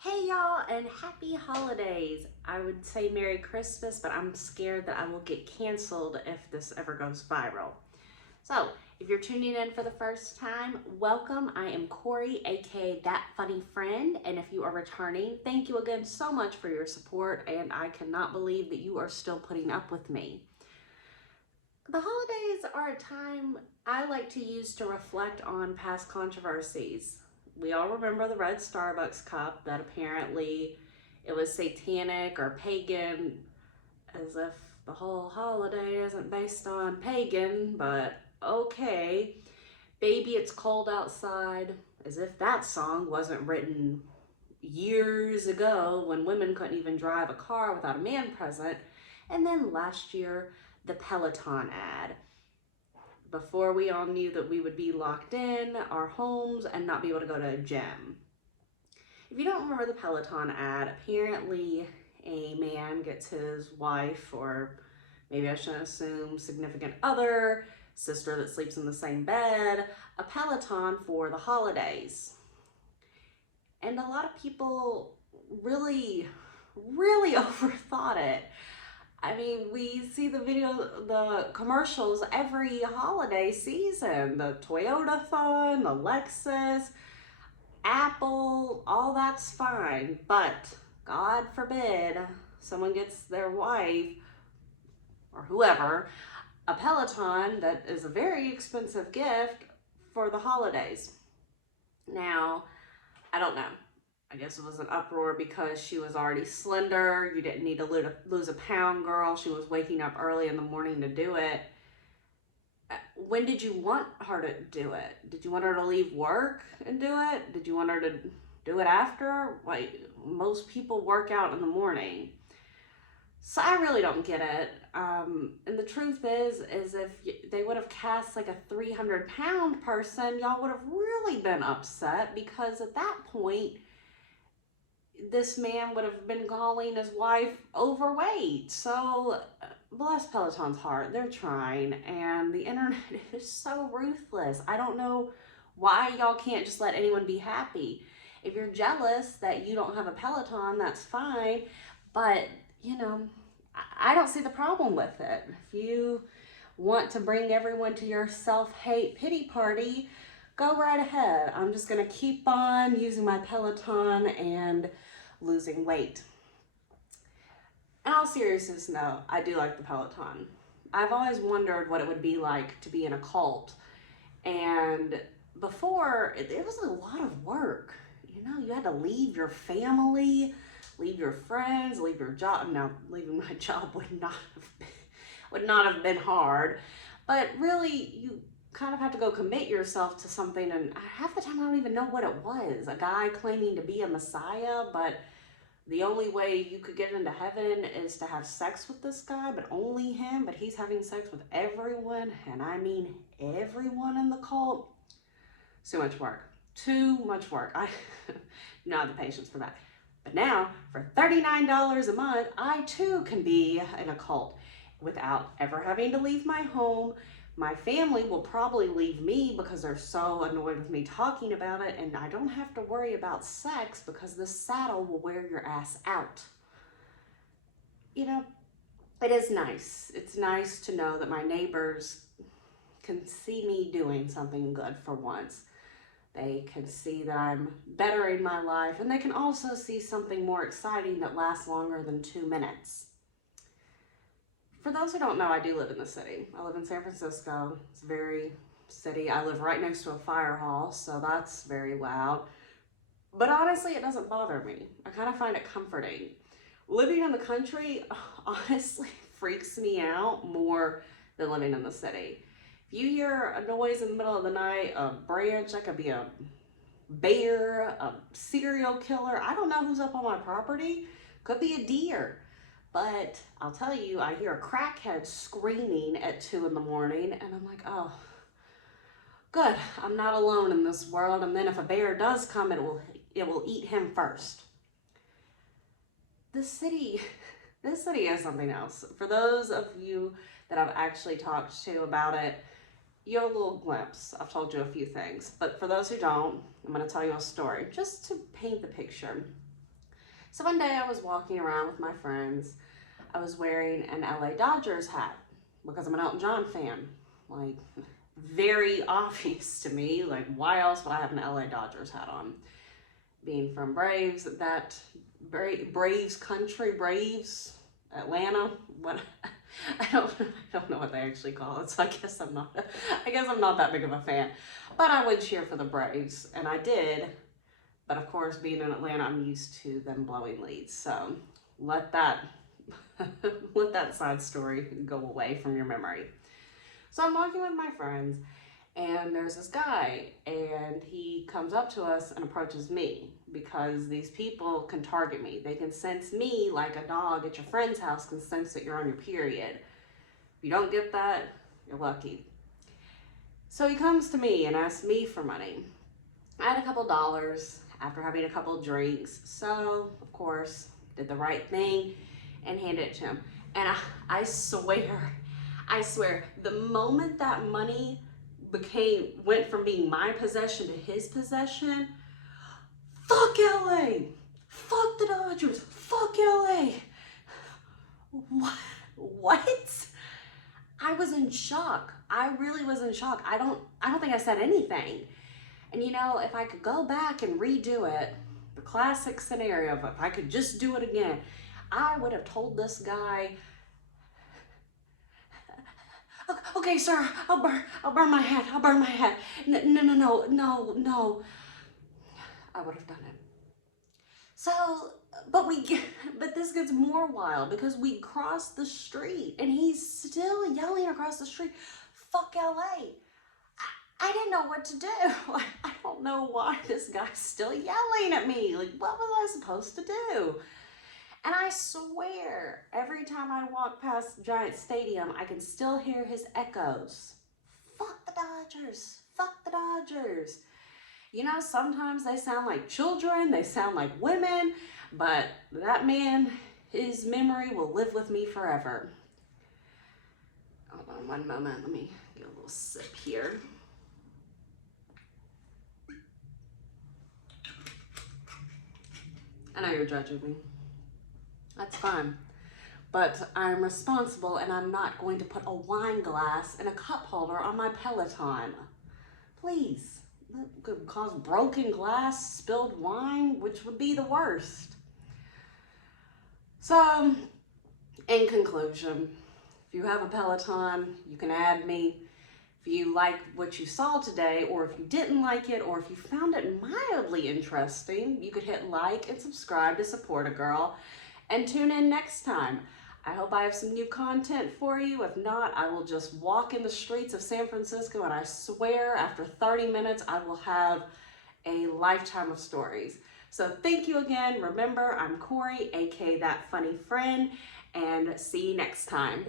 Hey y'all, and happy holidays. I would say Merry Christmas, but I'm scared that I will get canceled if this ever goes viral. So, if you're tuning in for the first time, welcome. I am Corey, aka That Funny Friend, and if you are returning, thank you again so much for your support, and I cannot believe that you are still putting up with me. The holidays are a time I like to use to reflect on past controversies. We all remember the red Starbucks cup that apparently it was satanic or pagan, as if the whole holiday isn't based on pagan, but okay. Baby, It's Cold Outside, as if that song wasn't written years ago when women couldn't even drive a car without a man present. And then last year, the Peloton ad, before we all knew that we would be locked in our homes and not be able to go to a gym. If you don't remember the Peloton ad, apparently a man gets his wife, or maybe I shouldn't assume significant other, sister that sleeps in the same bed, a Peloton for the holidays. And a lot of people really overthought it. I mean, we see the commercials every holiday season. The Toyota fun, the Lexus, Apple, all that's fine. But God forbid someone gets their wife or whoever a Peloton that is a very expensive gift for the holidays. Now, I don't know. I guess it was an uproar because she was already slender. You didn't need to lose a pound, girl. She was waking up early in the morning to do it. When did you want her to do it? Did you want her to leave work and do it? Did you want her to do it after? Like, most people work out in the morning. So I really don't get it. And the truth is if they would have cast like a 300-pound person, y'all would have really been upset, because at that point, this man would have been calling his wife overweight. So bless Peloton's heart, they're trying, and the internet is so ruthless. I don't know why y'all can't just let anyone be happy. If you're jealous that you don't have a Peloton, that's fine, but I don't see the problem with it. If you want to bring everyone to your self-hate pity party, go right ahead. I'm just gonna keep on using my Peloton and losing weight. In all seriousness, no, I do like the Peloton. I've always wondered what it would be like to be in a cult. And before, it was a lot of work. You had to leave your family, leave your friends, leave your job. Now, leaving my job would not have been hard. But really, you kind of have to go commit yourself to something, and half the time I don't even know what it was. A guy claiming to be a messiah, but the only way you could get into heaven is to have sex with this guy, but only him, but he's having sex with everyone, and I mean everyone in the cult. Too much work. Too much work. I do not have the patience for that. But now, for $39 a month, I too can be in a cult without ever having to leave my home. My family will probably leave me because they're so annoyed with me talking about it, and I don't have to worry about sex because this saddle will wear your ass out. It is nice. It's nice to know that my neighbors can see me doing something good for once. They can see that I'm bettering my life, and they can also see something more exciting that lasts longer than 2 minutes. For those who don't know, I do live in the city. I live in San Francisco. It's a very city. I live right next to a fire hall, so that's very loud. But honestly, it doesn't bother me. I kind of find it comforting. Living in the country honestly freaks me out more than living in the city. If you hear a noise in the middle of the night, a branch, that could be a bear, a serial killer. I don't know who's up on my property. Could be a deer. But I'll tell you, I hear a crackhead screaming at 2 in the morning, and I'm like, oh, good, I'm not alone in this world. And then if a bear does come, it will eat him first. This city is something else. For those of you that I've actually talked to about it, you have a little glimpse. I've told you a few things, but for those who don't, I'm going to tell you a story just to paint the picture. So one day I was walking around with my friends. I was wearing an LA Dodgers hat because I'm an Elton John fan. Like, very obvious to me. Like, why else would I have an LA Dodgers hat on? Being from Braves, that Braves country, Braves, Atlanta, what? I don't know what they actually call it, so I guess I'm not that big of a fan. But I would cheer for the Braves, and I did. But of course, being in Atlanta, I'm used to them blowing leads. So let that let that side story go away from your memory. So I'm walking with my friends, and there's this guy, and he comes up to us and approaches me because these people can target me. They can sense me like a dog at your friend's house can sense that you're on your period. If you don't get that, you're lucky. So he comes to me and asks me for money. I had a couple dollars after having a couple drinks, so of course did the right thing and handed it to him. And I swear, the moment that money went from being my possession to his possession, fuck LA, fuck the Dodgers, fuck LA. What? I was in shock. I really was in shock. I don't think I said anything. And you know, if I could go back and redo it, the classic scenario of if I could just do it again, I would have told this guy, okay, sir, I'll burn my hat. No. I would have done it. So, but this gets more wild because we crossed the street and he's still yelling across the street, fuck LA. I didn't know what to do. I don't know why this guy's still yelling at me. Like, what was I supposed to do? And I swear, every time I walk past Giant Stadium, I can still hear his echoes. Fuck the Dodgers. Fuck the Dodgers. You know, sometimes they sound like children, they sound like women, but that man, his memory will live with me forever. Hold on one moment. Let me get a little sip here. I know you're judging me. That's fine. But I'm responsible and I'm not going to put a wine glass and a cup holder on my Peloton. Please. That could cause broken glass, spilled wine, which would be the worst. So, in conclusion, if you have a Peloton, you can add me. If you like what you saw today, or if you didn't like it, or if you found it mildly interesting, you could hit like and subscribe to support a girl and tune in next time. I hope I have some new content for you. If not, I will just walk in the streets of San Francisco and I swear after 30 minutes, I will have a lifetime of stories. So thank you again. Remember, I'm Corey, aka That Funny Friend, and see you next time.